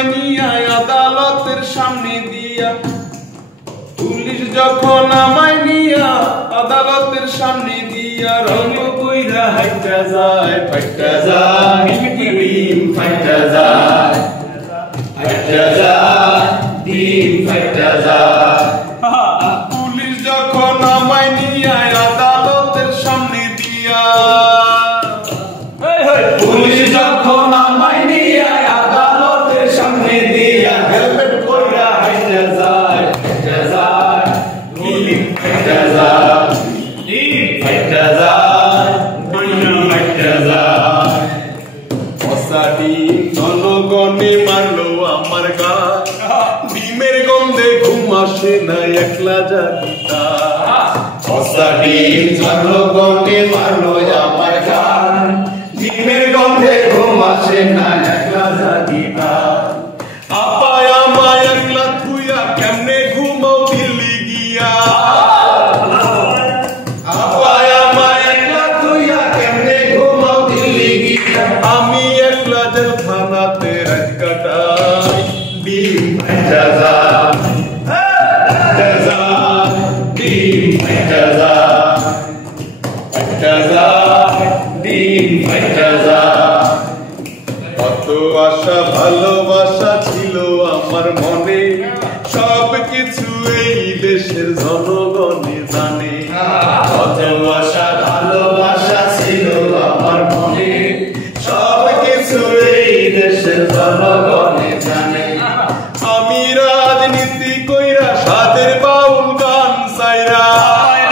আমায় নিয়া আদালতের সামনে দিয়া, পুলিশ যখন আমায় নিয়া আদালতের সামনে দিয়া, রঙ কইরা হাইটা যায়, ফাইটা যায়, দিন ফাইটা যায়, ফাইটা যায়, দিন ফাইটা যায়। পুলিশ যখন আমায় নিয়া আদালতের সামনে দিয়া, পুলিশ যখন আমায় নিয়া আদালতের সামনে দিয়া, হেলমেট পইরা হাইটা যায়, ফাইটা যায়, দিন ফাইটা যায়, দিন ফাইটা যায়, দিন ফাইটা যায়। অসাডি জনগণে মারলো আমার গান, ডিমের গন্ধে ঘুম আসে না একলা জাগিতা। অসাডি জনগণে মারলো আমার গান, ডিমের গন্ধে ঘুম আসে না একলা জাগিতা। আপায় আমায় একলা থুইয়া কেমনে ঘুমাও দিল্লি গিয়া, আপায় আমায় একলা থুইয়া কেমনে ঘুমাও দিল্লি গিয়া। আমি একলা জেলখানাতে রাত কাটাই, দিন ফাইটা যায়, ফাইটা যায়, দিন ফাইটা যায়, ফাইটা যায়, দিন ফাইটা যায়। কত আশা ভালোবাসা ছিল আমার মনে, সব কিছু এই দেশের জনগণে জানে। কত আশা ভালোবাসা ছিল আমার মনে, সব কিছু এই দেশের জনগণে জানে। আমি রাজনীতি কইরা সাদের বাউল গান সাইরা,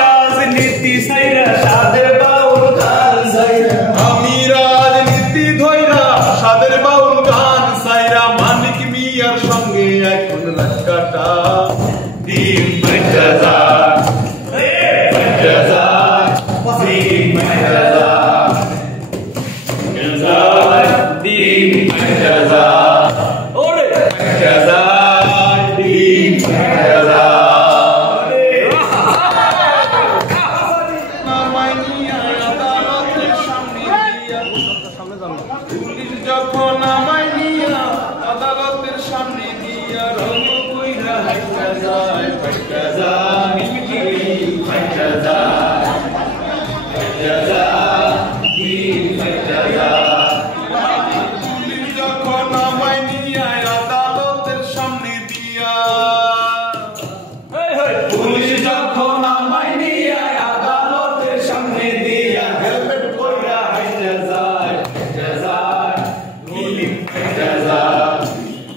রাজনীতি সাইরা সাদের বাউল গান সাইরা, আমি রাজনীতি ধইরা সাদের বাউল গান সাইরা, মানিক মিয়ার সঙ্গে এখন রাত কাটা, দিন ফাইটা যায়, ফাইটা যায়, দিন ফাইটা যায়, দিন ফাইটা যায়, ওরে ফাইটা যায়, দিন ফাইটা যায়। আমায় নিয়া আদালতের সামনে দিয়া, পুলিশ যখন আমায় নিয়া আদালতের সামনে দিয়া, রঙ কইরা হাইটা যায়, ফাইটা যায়, দিন ফাইটা যায়, ফাইটা যায়, দিন ফাইটা যায়। পুলিশ যখন আমায় নিয়া আদালতের সামনে দিয়া, পুলিশ যখন আমায় নিয়া আদালতের সামনে দিয়া, হেলমেট পইরা হাইটা যায়, ফাইটা যায়, দিন ফাইটা যায়,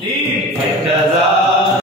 দিন ফাইটা যায়।